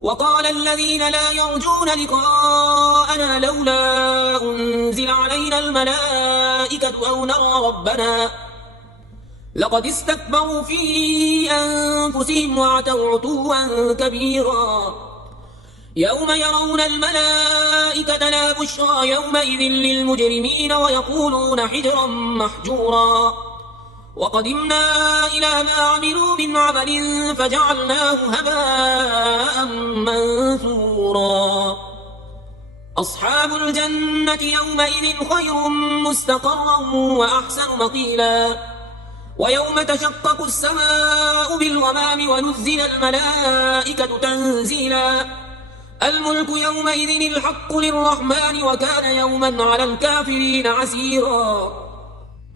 وقال الذين لا يرجون لقاءنا لولا أنزل علينا الملائكة أو نرى ربنا لقد استكبروا في أنفسهم وعتوا عتوا كبيرا يوم يرون الملائكة لا بشرى يومئذ للمجرمين ويقولون حجرا محجورا وقدمنا إلى ما عملوا من عمل فجعلناه هباء منثورا أصحاب الجنة يومئذ خير مستقرا وأحسن مقيلا ويوم تشقق السماء بالغمام ونزل الملائكة تنزيلا الملك يومئذ الحق للرحمن وكان يوما على الكافرين عسيرا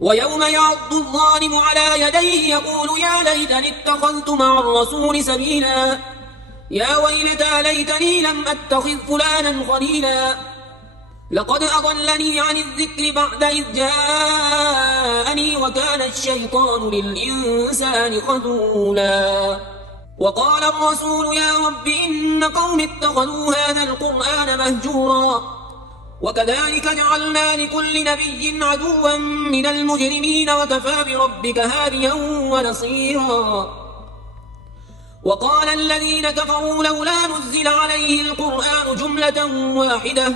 ويوم يعض الظالم على يديه يقول يا ليتني اتخذت مع الرسول سبيلا يا ويلتى ليتني لم أتخذ فلانا خليلا لقد أضلني عن الذكر بعد إذ جاءني وكان الشيطان للإنسان خذولا وقال الرسول يا رب إن قوم اتخذوا هذا القرآن مهجورا وكذلك جعلنا لكل نبي عدوا من المجرمين وكفى بربك هاديا ونصيرا وقال الذين كفروا لولا نزل عليه القرآن جملة واحدة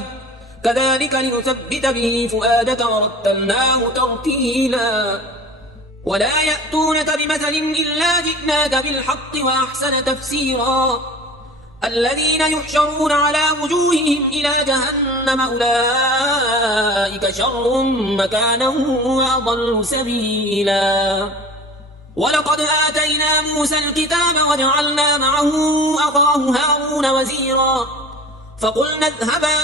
كذلك لنثبت به فؤادك ورتلناه ترتيلا ولا يأتونك بمثل إلا جئناك بالحق وأحسن تفسيرا الذين يحشرون على وجوههم إلى جهنم أولئك شر مكانا وأضل سبيلا ولقد آتينا موسى الكتاب وجعلنا معه أخاه هارون وزيرا فقلنا اذهبا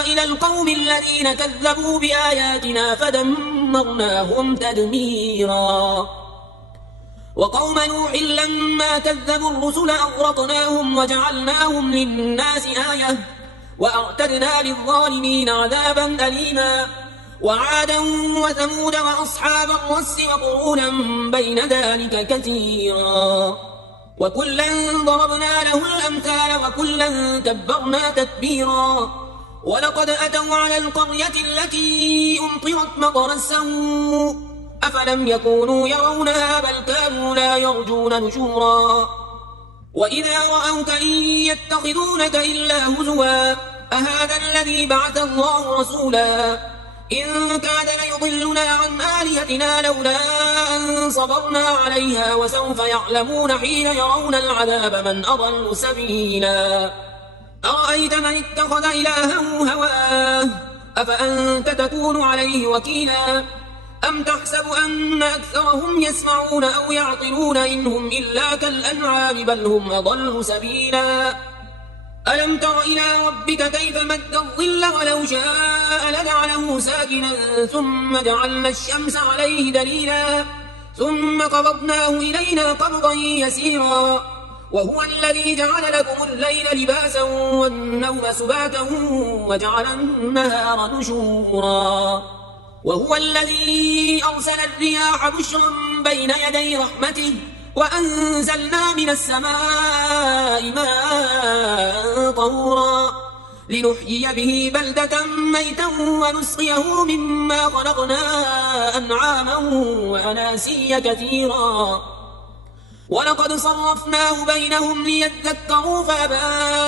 إلى القوم الذين كذبوا بآياتنا فدمرناهم تدميرا وقوم نوح لما كذبوا الرسل أغرقناهم وجعلناهم للناس آية وأعتدنا للظالمين عذابا أليما وعادا وثمود وأصحاب الرس وقرونا بين ذلك كثيرا وكلا ضربنا له الأمثال وكلا تبرنا تتبيرا ولقد أتوا على القرية التي أمطرت مطر السوء أفلم يكونوا يرونها بل كانوا لا يرجون نشورا وإذا رأوك إن يتخذونك إلا هزوا أهذا الذي بعث الله رسولا إن كاد ليضلنا عن آلهتنا لولا أن صبرنا عليها وسوف يعلمون حين يرون العذاب من أضل سبيلا أرأيت من اتخذ إلهه هواه أفأنت تكون عليه وكيلا أم تحسب أن أكثرهم يسمعون أو يعقلون إنهم إلا كالأنعام بل هم أضل سبيلا ألم تر إلى ربك كيف مد الظل ولو شاء لجعله ساكنا ثم جعلنا الشمس عليه دليلا ثم قبضناه إلينا قبضا يسيرا وهو الذي جعل لكم الليل لباسا والنوم سباتا وجعل النهار نشورا وهو الذي أرسل الرياح بشرا بين يدي رحمته وأنزلنا من السماء ماء طهورا لنحيي به بلدة ميتا ونسقيه مما خلقنا أنعاما وأناسيا كثيرا ولقد صرفناه بينهم ليذكروا فأبى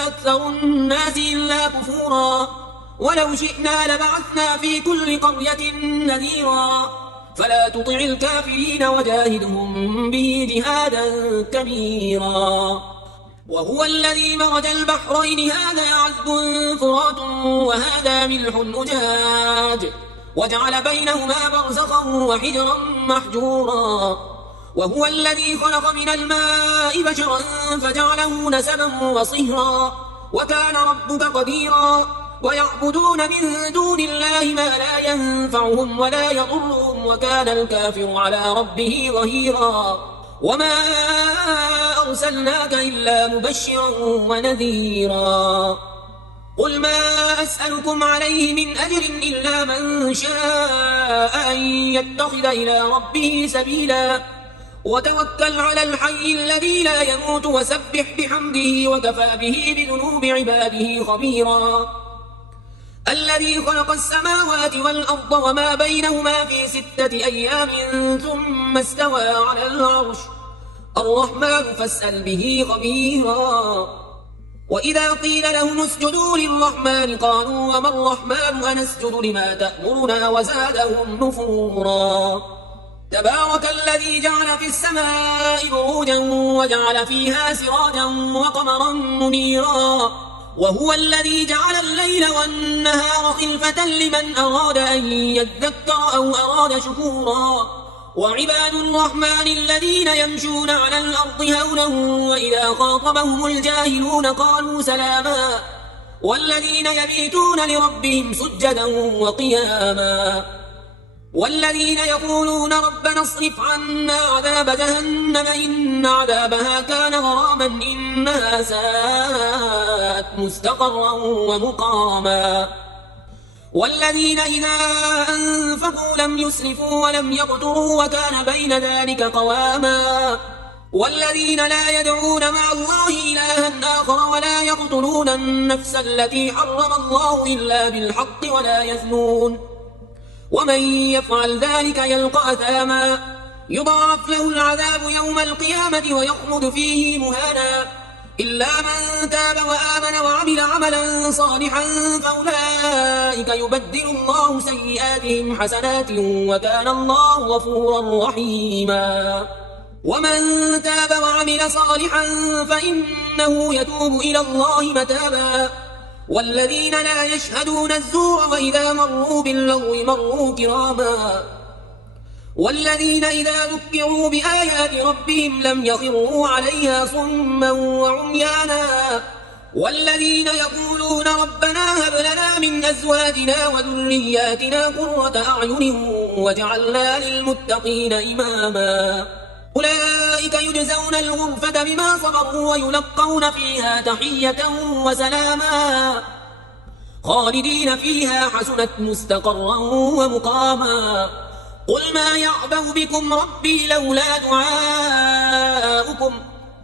أكثر الناس إلا كفورا ولو شئنا لبعثنا في كل قرية نذيرا فلا تطع الكافرين وجاهدهم به جهادا كبيرا وهو الذي مرج البحرين هذا عذب فرات وهذا ملح أجاج وجعل بينهما برزخا وحجرا محجورا وهو الذي خلق من الماء بشرا فجعله نسبا وصهرا وكان ربك قديرا ويعبدون من دون الله ما لا ينفعهم ولا يضرهم وكان الكافر على ربه ظهيرا وما أرسلناك إلا مبشرا ونذيرا قل ما أسألكم عليه من أجر إلا من شاء أن يتخذ إلى ربه سبيلا وتوكل على الحي الذي لا يموت وسبح بحمده وكفى به بذنوب عباده خبيرا. الذي خلق السماوات والأرض وما بينهما في 6 أيام ثم استوى على العرش الرحمن فاسأل به خبيرا. وإذا قيل لهم اسجدوا للرحمن قالوا وما الرحمن أنسجد لما تأمرنا وزادهم نفورا. تبارك الذي جعل في السماء بروجا وجعل فيها سراجا وقمرا منيرا. وهو الذي جعل الليل والنهار خلفة لمن أراد أن يذكر أو أراد شكورا. وعباد الرحمن الذين يمشون على الأرض هونا وإذا خاطبهم الجاهلون قالوا سلاما. والذين يبيتون لربهم سجدا وقياما. والذين يقولون ربنا اصرف عنا عذاب جهنم إن عذابها كان غراما إنها ساءت مستقرا ومقاما. والذين إذا أنفقوا لم يسرفوا ولم يقتروا وكان بين ذلك قواما. والذين لا يدعون مع الله إلها آخر ولا يقتلون النفس التي حرم الله إلا بالحق ولا يزنون ومن يفعل ذلك يلقى أثاما يضاعف له العذاب يوم القيامة ويخلد فيه مهانا إلا من تاب وآمن وعمل عملا صالحا فأولئك يبدل الله سيئاتهم حسنات وكان الله غفورا رحيما. ومن تاب وعمل صالحا فإنه يتوب إلى الله متابا. والذين لا يشهدون الزور وإذا مروا باللغو مروا كراما. والذين إذا ذكروا بآيات ربهم لم يخروا عليها صما وعميانا. والذين يقولون ربنا هب لنا من أزواجنا وذرياتنا قرة أعين واجعلنا للمتقين إماما. أولئك يجزون الغرفة بما صبروا ويلقون فيها تحية وسلاما خالدين فيها حسنت مستقرا ومقاما. قل ما يعبأ بكم ربي لولا دعاؤكم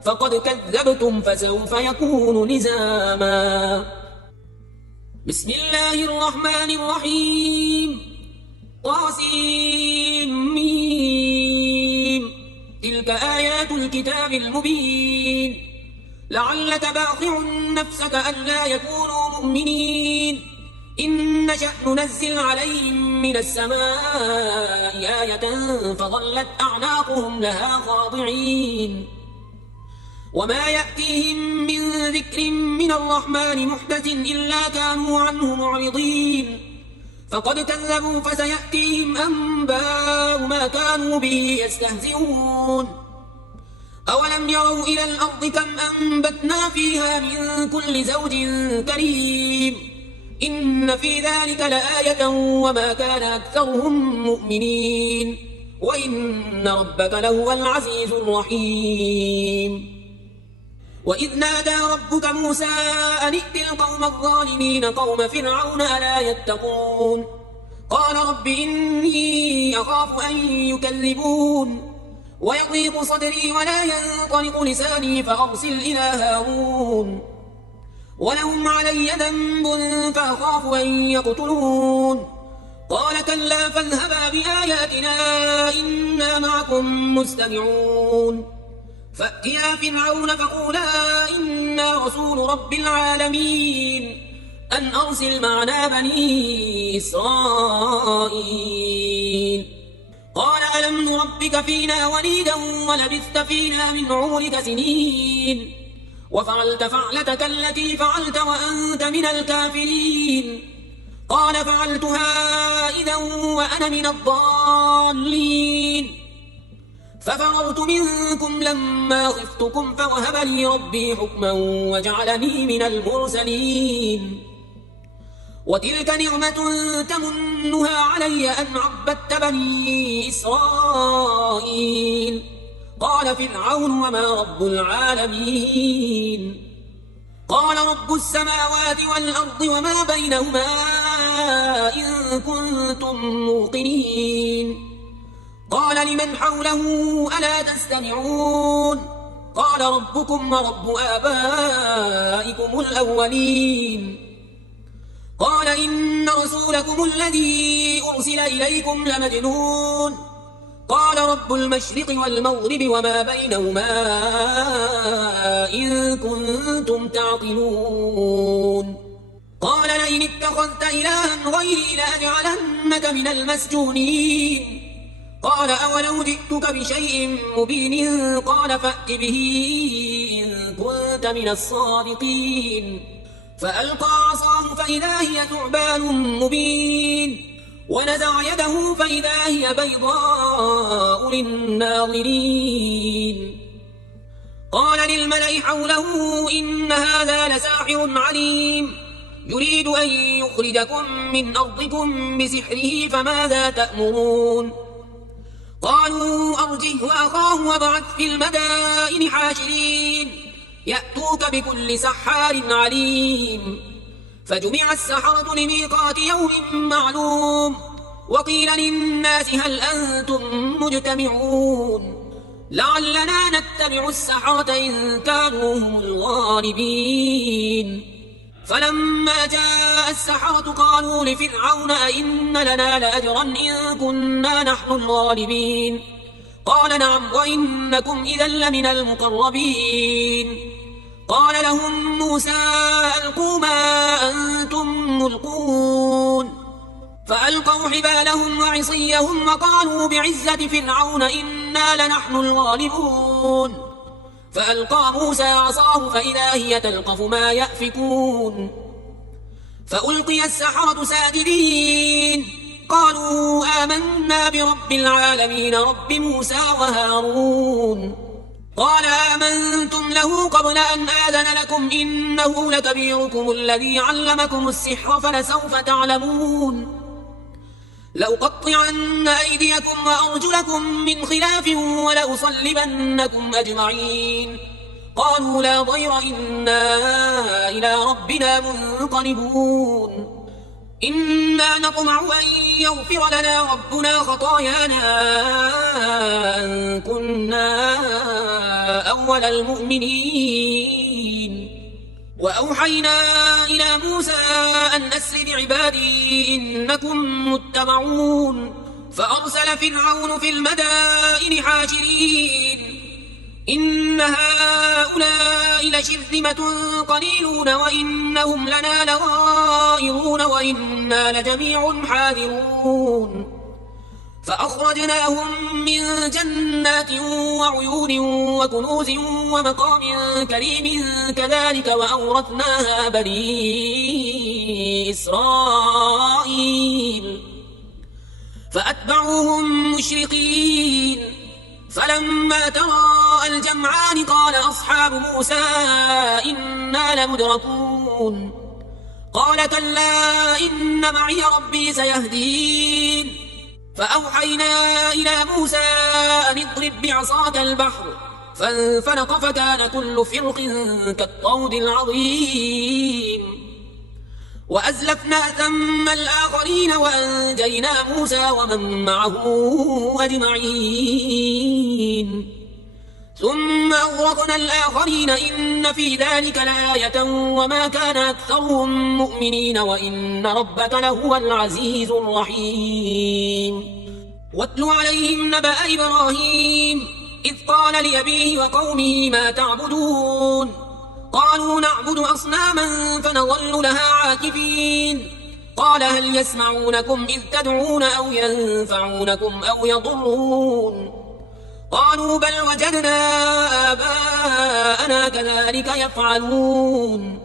فقد كذبتم فسوف يكون لزاما. بسم الله الرحمن الرحيم. طاسيم تلك آيات الكتاب المبين. لعلك باخع نفسك ألا يكونوا مؤمنين إن نشأ ننزل عليهم من السماء آية فظلت أعناقهم لها خاضعين. وما يأتيهم من ذكر من الرحمن محدث إلا كانوا عنه معرضين. فقد كذبوا فسيأتيهم أنباء ما كانوا به يستهزئون. أولم يروا إلى الأرض كم أنبتنا فيها من كل زوج كريم إن في ذلك لآية وما كان أكثرهم مؤمنين وإن ربك لهو العزيز الرحيم. وإذ نادى ربك موسى أن ائت القوم الظالمين قوم فرعون ألا يتقون قال رب إني أخاف أن يكذبون ويضيق صدري ولا ينطلق لساني فأرسل إلى هارون ولهم علي ذنب فأخاف أن يقتلون قال كلا فاذهبا بآياتنا إنا معكم مستمعون فأتيا فرعون فقولا إنا رسول رب العالمين أن أرسل معنا بني إسرائيل قال ألم نربك فينا وليدا ولبثت فينا من عمرك سنين وفعلت فعلتك التي فعلت وأنت من الكافرين قال فعلتها إذا وأنا من الضالين ففررت منكم لما خفتكم فوهب لي ربي حكما وجعلني من المرسلين وتلك نعمة تمنها علي أن عبدت بني إسرائيل قال فرعون وما رب العالمين قال رب السماوات والأرض وما بينهما إن كنتم موقنين قال لمن حوله ألا تستمعون قال ربكم ورب آبائكم الأولين قال إن رسولكم الذي أرسل إليكم لمجنون قال رب المشرق والمغرب وما بينهما إن كنتم تعقلون قال لئن اتخذت إلها غيري لأجعلنك من المسجونين قال أولو جئتك بشيء مبين قال فأت به إن كنت من الصادقين فألقى عصاه فإذا هي ثعبان مبين ونزع يده فإذا هي بيضاء للناظرين قال للملأ حوله إن هذا لساحر عليم يريد أن يخرجكم من أرضكم بسحره فماذا تأمرون قالوا أرجه وأخاه وابعث في المدائن حاشرين يأتوك بكل سحار عليم فجمع السحرة لميقات يوم معلوم وقيل للناس هل أنتم مجتمعون لعلنا نتبع السحرة إن كانوا هم الغالبين فلما جاء السحرة قالوا لفرعون أئن لنا لأجرا إن كنا نحن الغالبين قال نعم وإنكم إذا لمن المقربين قال لهم موسى ألقوا ما أنتم ملقون فألقوا حبالهم وعصيهم وقالوا بعزة فرعون إنا لنحن الغالبون فألقى موسى عصاه فإذا هي تلقف ما يأفكون فألقي السحرة ساجدين قالوا آمنا برب العالمين رب موسى وهارون قال آمنتم له قبل أن آذن لكم إنه لكبيركم الذي علمكم السحر فلسوف تعلمون لأقطعن أيديكم وأرجلكم من خلاف ولأصلبنكم أجمعين قالوا لا ضير إنا إلى ربنا منقلبون إنا نطمع أن يغفر لنا ربنا خطايانا أن كنا أول المؤمنين وأوحينا إلى موسى أن أسر بعبادي إنكم متبعون فأرسل فرعون في المدائن حاشرين إن هؤلاء لشرذمة قليلون وإنهم لنا لغائظون وإنا لجميع حاذرون فأخرجناهم من جنات وعيون وكنوز ومقام كريم كذلك وأورثناها بني إسرائيل فأتبعوهم مشرقين فلما تراءى الجمعان قال أصحاب موسى إنا لمدركون قال كلا إن معي ربي سيهدين فأوحينا إلى موسى أن اضرب بعصاك البحر فانفلق فكان كل فرق كالطود العظيم وأزلفنا ثم الآخرين وأنجينا موسى ومن معه أجمعين ثم أغرقنا الآخرين إن في ذلك لآية وما كان أكثرهم مؤمنين وإن ربك لهو العزيز الرحيم واتل عليهم نبأ إبراهيم إذ قال لأبيه وقومه ما تعبدون قالوا نعبد أصناما فنظل لها عاكفين قال هل يسمعونكم إذ تدعون أو ينفعونكم أو يضرون قالوا بل وجدنا آباءنا كذلك يفعلون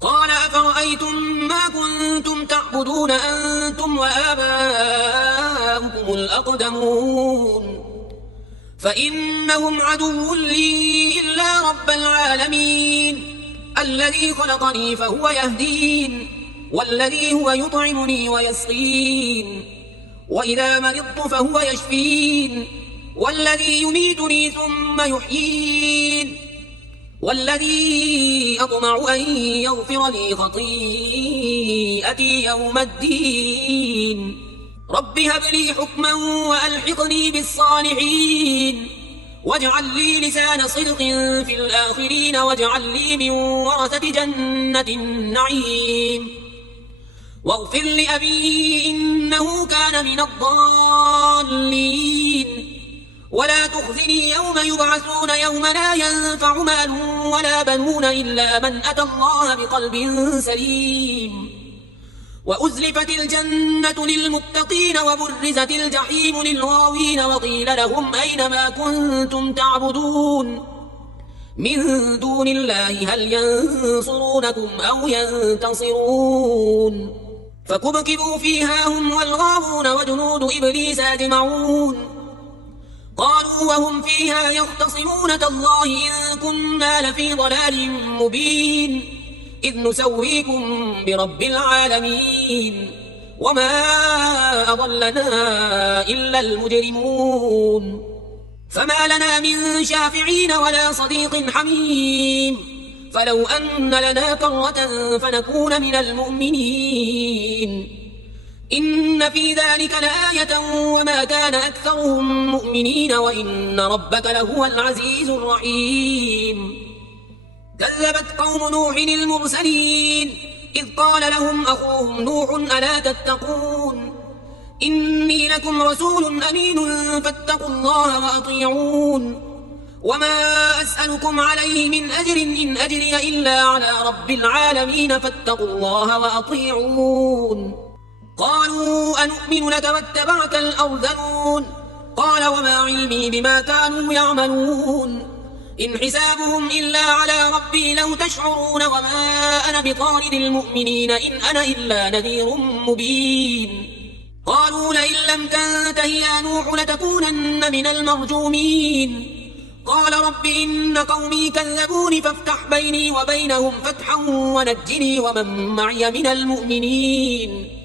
قال أفرأيتم ما كنتم تعبدون أنتم وآباؤكم الأقدمون فإنهم عدو لي إلا رب العالمين الذي خلقني فهو يهدين والذي هو يطعمني ويسقين وإذا مرضت فهو يشفين والذي يميتني ثم يحيين والذي أطمع أن يغفر لي خطيئتي يوم الدين رب هب لي حكما وألحقني بالصالحين واجعل لي لسان صدق في الآخرين واجعل لي من ورثة جنة النعيم واغفر لأبي إنه كان من الضالين ولا تخزني يوم يبعثون يوم لا ينفع مال ولا بنون إلا من أتى الله بقلب سليم وأزلفت الجنة للمتقين وبرزت الجحيم للغاوين وقيل لهم أين ما كنتم تعبدون من دون الله هل ينصرونكم أو ينتصرون فكبكبوا فيها هم والغاوون وجنود إبليس أجمعون قالوا وهم فيها يختصمون تالله إن كنا لفي ضلال مبين إذ نسويكم برب العالمين وما أضلنا إلا المجرمون فما لنا من شافعين ولا صديق حميم فلو أن لنا كرة فنكون من المؤمنين إن في ذلك لآية وما كان أكثرهم مؤمنين وإن ربك لهو العزيز الرحيم كذبت قوم نوح المرسلين إذ قال لهم أخوهم نوح ألا تتقون إني لكم رسول أمين فاتقوا الله وأطيعون وما أسألكم عليه من أجر إن أجري إلا على رب العالمين فاتقوا الله وأطيعون قالوا أنؤمن لك واتبعك الأرذلون قال وما علمي بما كانوا يعملون إن حسابهم إلا على ربي لو تشعرون وما أنا بطارد المؤمنين إن أنا إلا نذير مبين قالوا لئن لم تنته يا نوح لتكونن من المرجومين قال رب إن قومي كذبون فافتح بيني وبينهم فتحا ونجني ومن معي من المؤمنين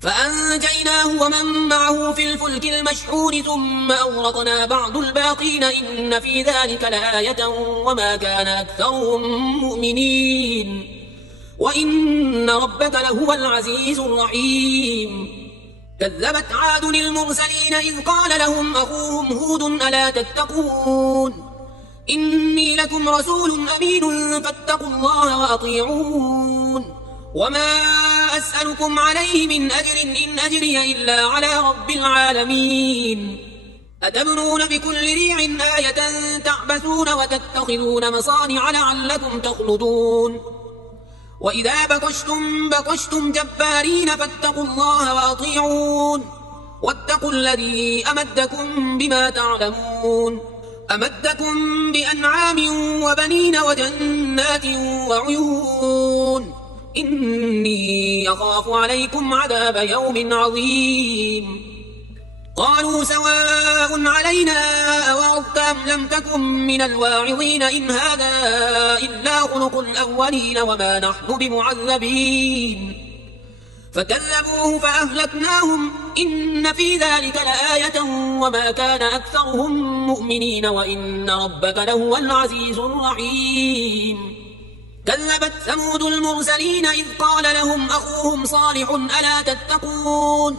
فأنجيناه ومن معه في الفلك المشحون ثم أغرقنا بعد الباقين إن في ذلك لآية وما كان أكثرهم مؤمنين وإن ربك لهو العزيز الرحيم كذبت عاد المرسلين إذ قال لهم أخوهم هود ألا تتقون إني لكم رسول أمين فاتقوا الله وأطيعون وما أسألكم عليه من أجر إن أجري إلا على رب العالمين أتبنون بكل ريع آية تعبثون وتتخذون مصانع لعلكم تخلدون وإذا بطشتم جبارين فاتقوا الله وأطيعون واتقوا الذي أمدكم بما تعلمون أمدكم بأنعام وبنين وجنات وعيون إني أخاف عليكم عذاب يوم عظيم قالوا سواء علينا أوعظت أم لم تكن من الواعظين إن هذا إلا خلق الأولين وما نحن بمعذبين فكذبوه فأهلكناهم إن في ذلك لآية وما كان أكثرهم مؤمنين وإن ربك لهو العزيز الرحيم كذبت ثمود المرسلين إذ قال لهم أخوهم صالح ألا تتقون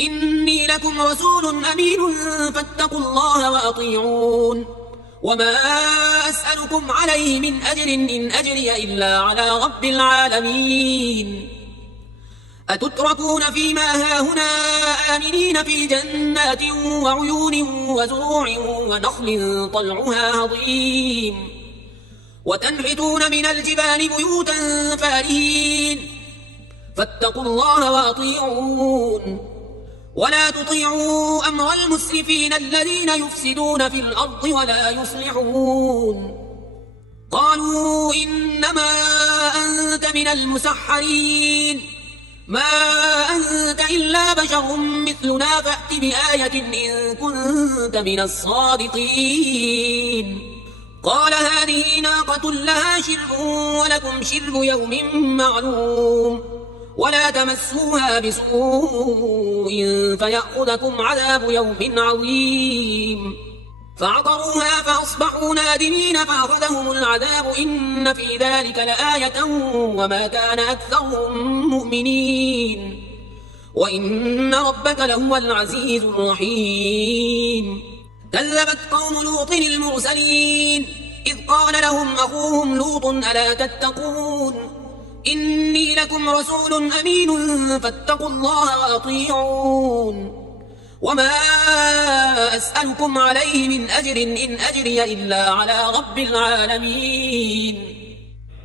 إني لكم رسول أمين فاتقوا الله وأطيعون وما أسألكم عليه من أجر إن أجري إلا على رب العالمين أتتركون فيما هاهنا آمنين في جنات وعيون وزروع ونخل طلعها هضيم وتنحتون من الجبال بيوتا فارهين فاتقوا الله وأطيعون ولا تطيعوا أمر المسرفين الذين يفسدون في الأرض ولا يصلحون قالوا إنما أنت من المسحرين ما أنت إلا بشر مثلنا فأت بآية إن كنت من الصادقين قال هذه ناقة لها شرب ولكم شرب يوم معلوم ولا تمسوها بسوء فيأخذكم عذاب يوم عظيم فعقروها فأصبحوا نادمين فأخذهم العذاب إن في ذلك لآية وما كان أكثرهم مؤمنين وإن ربك لهو العزيز الرحيم. كذبت قوم لوط المرسلين إذ قال لهم أخوهم لوط ألا تتقون إني لكم رسول أمين فاتقوا الله وأطيعون وما أسألكم عليه من أجر إن أجري إلا على رب العالمين.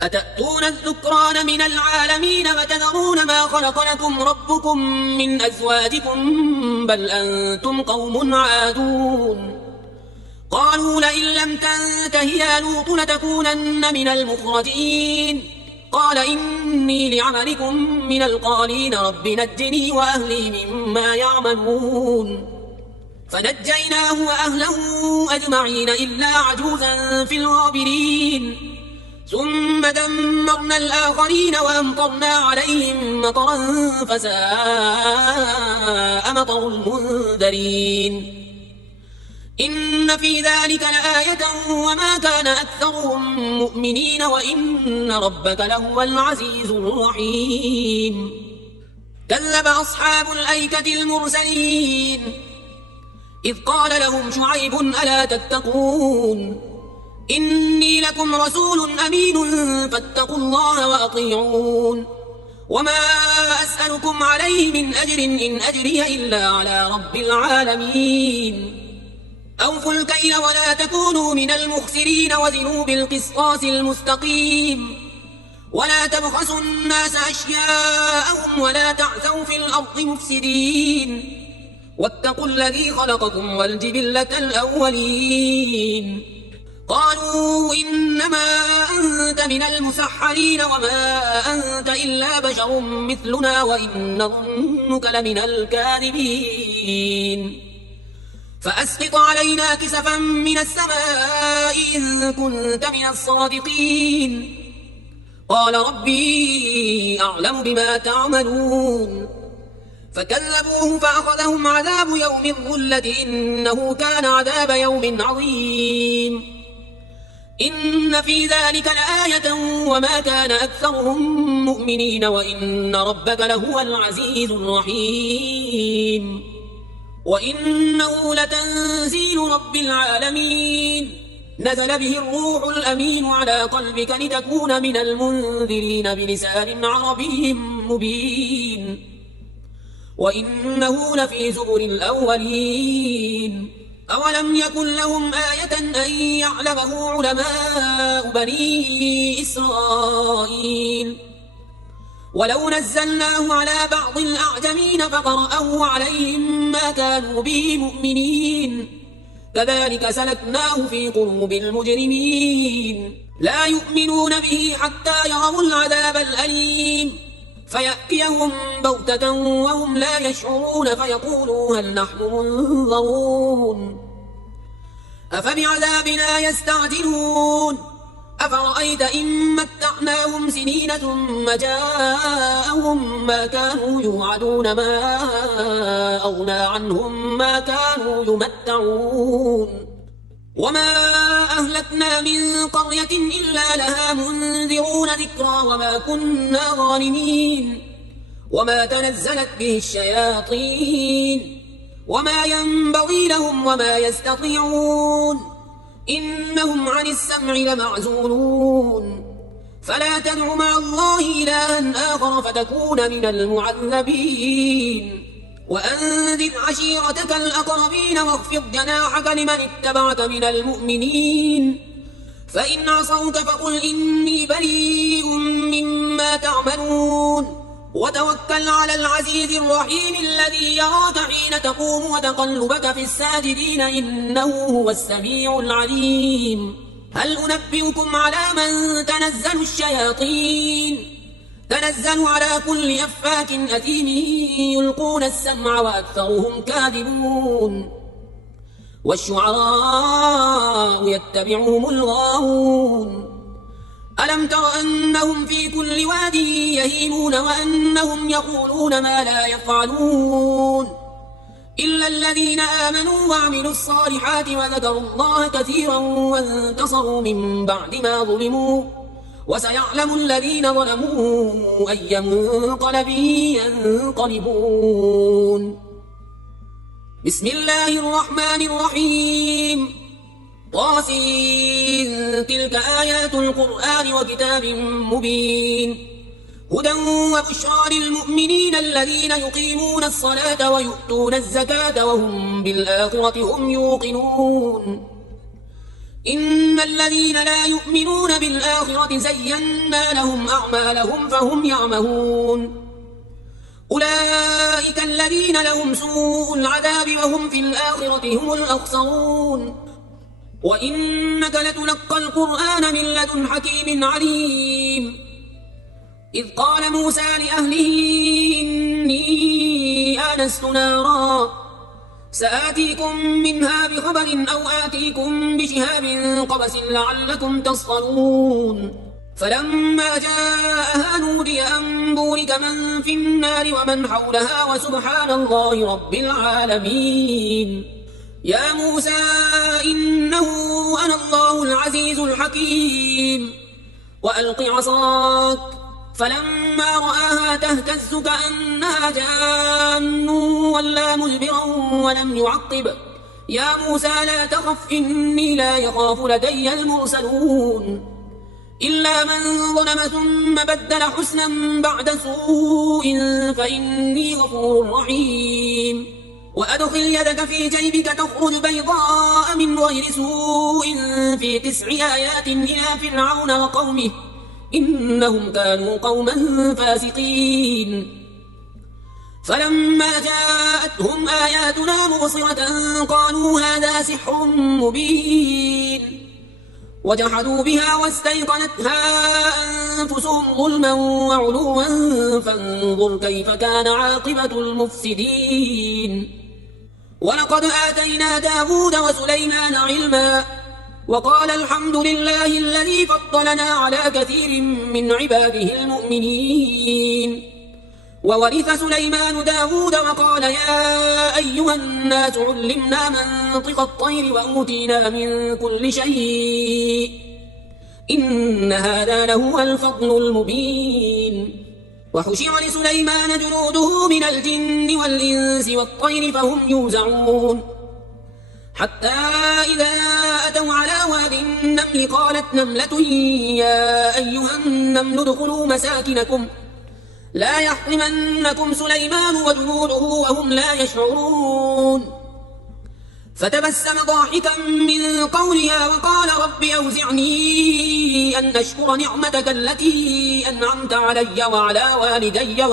أتأتون الذكران من العالمين وتذرون ما خلق لكم ربكم من أزواجكم بل أنتم قوم عادون. قالوا لئن لم تنته يا لوط لتكونن من المخرجين. قال إني لعملكم من القالين رب نجني وأهلي مما يعملون. فنجيناه وأهله أجمعين إلا عجوزا في الغابرين. ثم دمرنا الآخرين وأمطرنا عليهم مطرا فساء مطر المنذرين. إن في ذلك لآية وما كان أكثرهم مؤمنين وإن ربك لهو العزيز الرحيم. كذب أصحاب الأيكة المرسلين إذ قال لهم شعيب ألا تتقون إني لكم رسول أمين فاتقوا الله وأطيعون وما أسألكم عليه من أجر إن أجري إلا على رب العالمين. أوفوا الكيل ولا تكونوا من المخسرين وزنوا بالقسطاس المستقيم ولا تبخسوا الناس أشياءهم ولا تعثوا في الأرض مفسدين واتقوا الذي خلقكم والجبلة الأولين. قالوا إنما أنت من المسحرين وما أنت إلا بشر مثلنا وإن نظنك لمن الكاذبين. فأسقط علينا كسفا من السماء إن كنت من الصادقين. قال ربي أعلم بما تعملون. فكذبوه فأخذهم عذاب يوم الظلة إنه كان عذاب يوم عظيم. إن في ذلك لآية وما كان أكثرهم مؤمنين وإن ربك لهو العزيز الرحيم. وإنه لتنزيل رب العالمين نزل به الروح الأمين على قلبك لتكون من المنذرين بلسان عربي مبين وإنه لفي زبر الأولين. أولم يكن لهم آية أن يعلمه علماء بني إسرائيل ولو نزلناه على بعض الأعجمين فقرأوه عليهم ما كانوا به مؤمنين كذلك سلكناه في قلوب المجرمين. لا يؤمنون به حتى يروا العذاب الأليم فيأتيهم بغتة وهم لا يشعرون فيقولوا هل نحن منظرون. أفبعذابنا يستعجلون أفرأيت إن متعناهم سنين ثم جاءهم ما كانوا يوعدون ما أغنى عنهم ما كانوا يمتعون. وما أهلكنا من قرية إلا لها منذرون ذكرى وما كنا ظالمين وما تنزلت به الشياطين وما ينبغي لهم وما يستطيعون إنهم عن السمع لمعزولون. فلا تدع مع الله إلها آخر فتكون من المعذبين. وأنذر عشيرتك الأقربين واخفض جناحك لمن اتبعك من المؤمنين. فإن عصوك فقل إني بريء مما تعملون وتوكل على العزيز الرحيم الذي يراك حين تقوم وتقلبك في الساجدين إنه هو السميع العليم. هل أنبئكم على من تنزل الشياطين؟ تنزل على كل أفاك أثيم يلقون السمع وأكثرهم كاذبون. والشعراء يتبعهم الغاوون. ألم تر أنهم في كل واد يهيمون وأنهم يقولون ما لا يفعلون إلا الذين آمنوا وعملوا الصالحات وذكروا الله كثيرا وانتصروا من بعد ما ظلموا وسيعلم الذين ظلموا أي منقلب ينقلبون. بسم الله الرحمن الرحيم. طاسين. تلك آيات القرآن وكتاب مبين. هدى وبشرى للمؤمنين الذين يقيمون الصلاة ويؤتون الزكاة وهم بالآخرة هم يوقنون. إن الذين لا يؤمنون بالآخرة زينا لهم أعمالهم فهم يعمهون. أولئك الذين لهم سوء العذاب وهم في الآخرة هم الأخسرون. وإنك لتلقى القرآن من لدن حكيم عليم. إذ قال موسى لأهله إني آنست نارا سآتيكم منها بخبر أو آتيكم بشهاب قبس لعلكم تصطلون. فلما جاءها نودي أن بورك من في النار ومن حولها وسبحان الله رب العالمين. يا موسى إنه أنا الله العزيز الحكيم. وألق عصاك فلما رآها تهتز كأنها جان ولا مدبرا ولم يعقب. يا موسى لا تخف إني لا يخاف لدي المرسلون. إلا من ظلم ثم بدل حسنا بعد سوء فإني غفور رحيم. وأدخل يدك في جيبك تخرج بيضاء من غير سوء في 9 آيات إلى فرعون وقومه إنهم كانوا قوما فاسقين. فلما جاءتهم آياتنا مبصرة قالوا هذا سحر مبين. وجحدوا بها واستيقنتها أنفسهم ظلما وعلوا فانظر كيف كان عاقبة المفسدين. ولقد آتينا داود وسليمان علما وقال الحمد لله الذي فضلنا على كثير من عباده المؤمنين. وورث سليمان داود وقال يا أيها الناس علمنا منطق الطير وأوتينا من كل شيء إن هذا لهو الفضل المبين. وحشر لسليمان جنوده من الجن والإنس والطير فهم يوزعون. حتى إذا أتوا على واد النمل قالت نملة يا أيها النمل ادخلوا مساكنكم لا يحطمنكم سليمان وجنوده وهم لا يشعرون. فتبسم ضاحكا من قولها وقال رب أوزعني أن أشكر نعمتك التي أنعمت علي وعلى والدي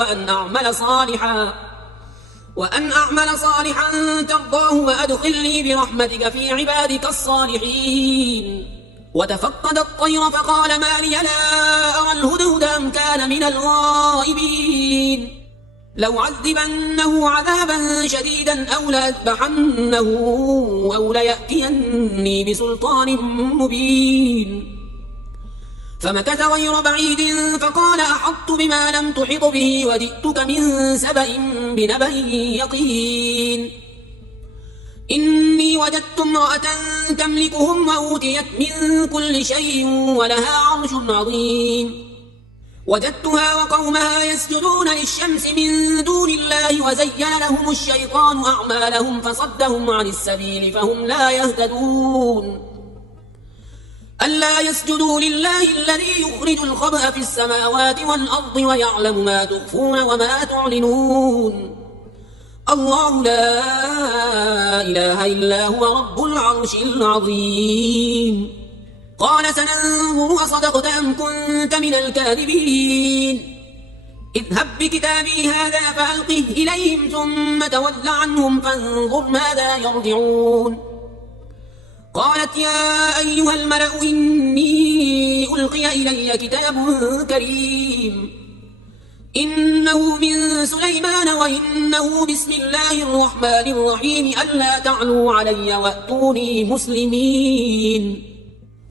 وأن أعمل صالحا ترضاه وأدخلني برحمتك في عبادك الصالحين. وتفقد الطير فقال ما لي لا أرى الهدهد أم كان من الغائبين. لو عذبنه عذابا شديدا أو لأذبحنه أو ليأتيني بسلطان مبين. فمكث غير بعيد فقال أحطت بما لم تحط به وجئتك من سبأ بنبأ يقين. إني وجدت امرأة تملكهم وأوتيت من كل شيء ولها عرش عظيم. وجدتها وقومها يسجدون للشمس من دون الله وزين لهم الشيطان أعمالهم فصدهم عن السبيل فهم لا يهتدون. ألا يسجدوا لله الذي يخرج الخبأ في السماوات والأرض ويعلم ما تخفون وما تعلنون. الله لا إله إلا هو رب العرش العظيم. قال سننظر أصدقت أم كنت من الكاذبين. اذهب بكتابي هذا فألقه إليهم ثم تول عنهم فانظر ماذا يرجعون. قالت يا أيها الملأ إني ألقي إلي كتاب كريم إنه من سليمان وإنه بسم الله الرحمن الرحيم ألا تعلوا علي وأتوني مسلمين.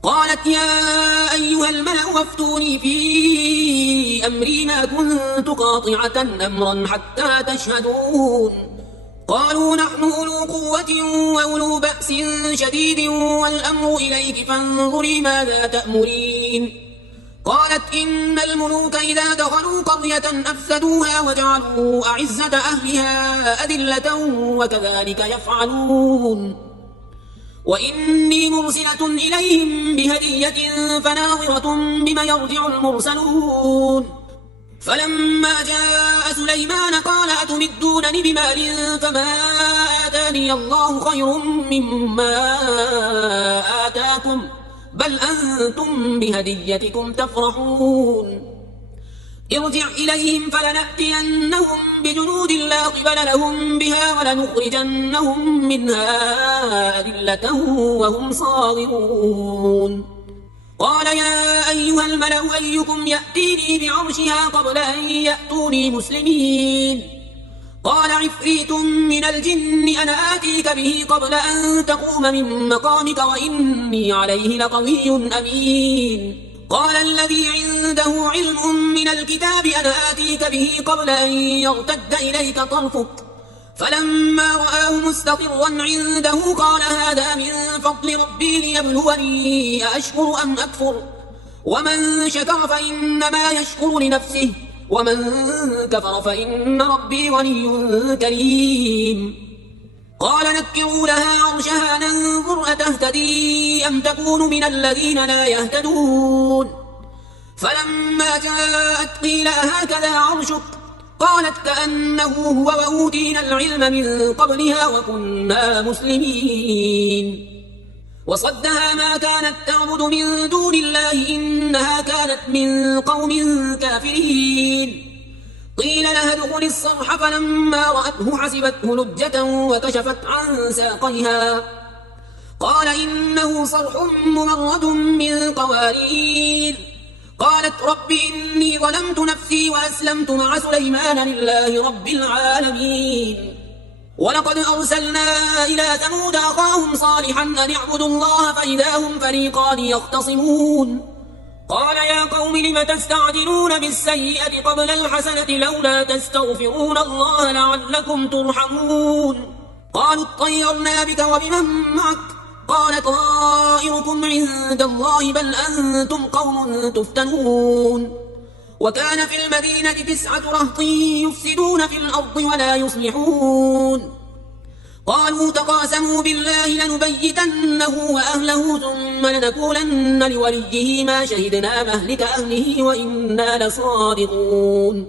قالت يا أيها الملأ وافتوني في أمري ما كنت قاطعة أمرا حتى تشهدون. قالوا نحن أولو قوة وأولو بأس شديد والأمر إليك فانظري ماذا تأمرين. قالت إن الملوك إذا دخلوا قرية أفسدوها وجعلوا أعزة أهلها أذلة وكذلك يفعلون وإني مرسلة إليهم بهدية فناظرة بما يرجع المرسلون فلما جاء سليمان قال أتمدونني بمال فما آتاني الله خير مما آتاكم بل أنتم بهديتكم تفرحون ارجع إليهم فلنأتينهم بجنود لا قبل لهم بها ولنخرجنهم منها أذلة وهم صاغرون قال يا أيها الملأ أيكم يأتيني بعرشها قبل أن يأتوني مسلمين قال عفريت من الجن أنا آتيك به قبل أن تقوم من مقامك وإني عليه لقوي أمين قال الذي عنده علم من الكتاب أنا آتيك به قبل أن يرتد إليك طرفك فلما رآه مستقرا عنده قال هذا من فضل ربي ليبلوني أأشكر أم أكفر ومن شكر فإنما يشكر لنفسه ومن كفر فإن ربي غني كريم قال نكروا لها عرشها ننظر أتهتدي أم تكون من الذين لا يهتدون فلما جاءت قيل هكذا عرشك قالت كأنه هو وأوتينا العلم من قبلها وكنا مسلمين وصدها ما كانت تعبد من دون الله إنها كانت من قوم كافرين قيل لها ادخل الصرح فلما رأته حسبته لجة وكشفت عن ساقيها قال إنه صرح ممرد من قوارير قالت رب إني ظلمت نفسي وأسلمت مع سليمان لله رب العالمين ولقد أرسلنا إلى ثمود أخاهم صالحا أن اعبدوا الله فإذا هم فريقان يختصمون قال يا قوم لم تستعجلون بالسيئة قبل الحسنة لولا تستغفرون الله لعلكم ترحمون قالوا اطيرنا بك وبمن معك قال طائركم عند الله بل أنتم قوم تفتنون وكان في المدينة 9 رهط يفسدون في الأرض ولا يصلحون قالوا تقاسموا بالله لنبيتنه وأهله ثم لنقولن لوليه ما شهدنا مهلك أهله وإنا لصادقون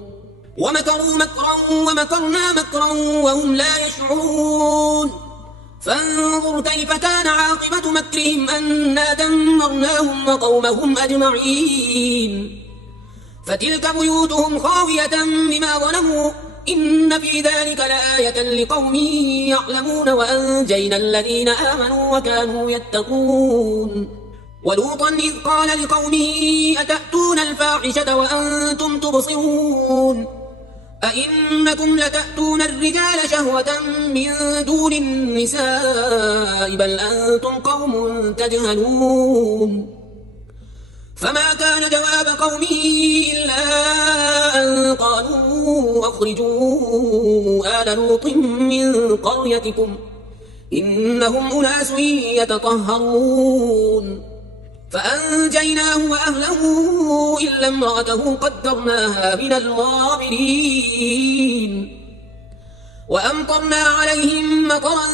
ومكروا مكرا ومكرنا مكرا وهم لا يشعرون فانظر كيف كان عاقبة مكرهم أنا دمرناهم وقومهم أجمعين فتلك بيوتهم خاوية بما ظلموا إن في ذلك لآية لقوم يعلمون وأنجينا الذين آمنوا وكانوا يتقون ولوطا إذ قال لقومه أتأتون الفاحشة وأنتم تبصرون أئنكم لتأتون الرجال شهوة من دون النساء بل أنتم قوم تجهلون فما كان جواب قومه إلا أن قالوا أخرجوا آل لوط من قريتكم إنهم أناس يتطهرون فأنجيناه وأهله إلا امرأته قدرناها من الغابرين وأمطرنا عليهم مطرا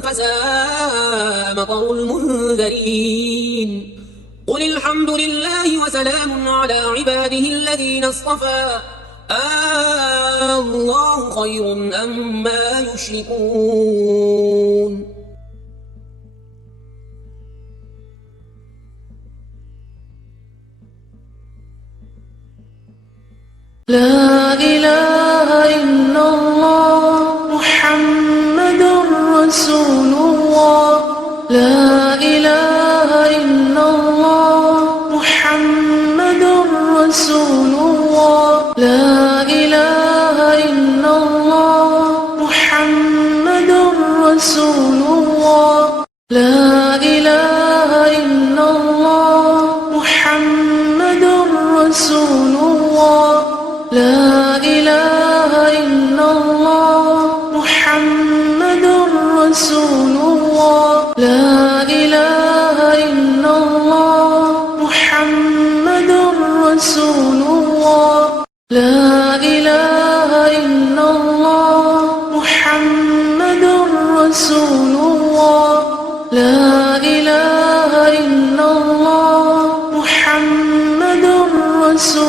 فساء مطر المنذرين قل الحمد لله وسلام على عباده الذين اصطفى الله خير أما يشركون لا إله إلا الله محمد رسول الله لا إله إلا الله محمد رسول الله لا إله إلا الله محمد رسول الله لا إله إلا الله محمد رسول الله لا رسول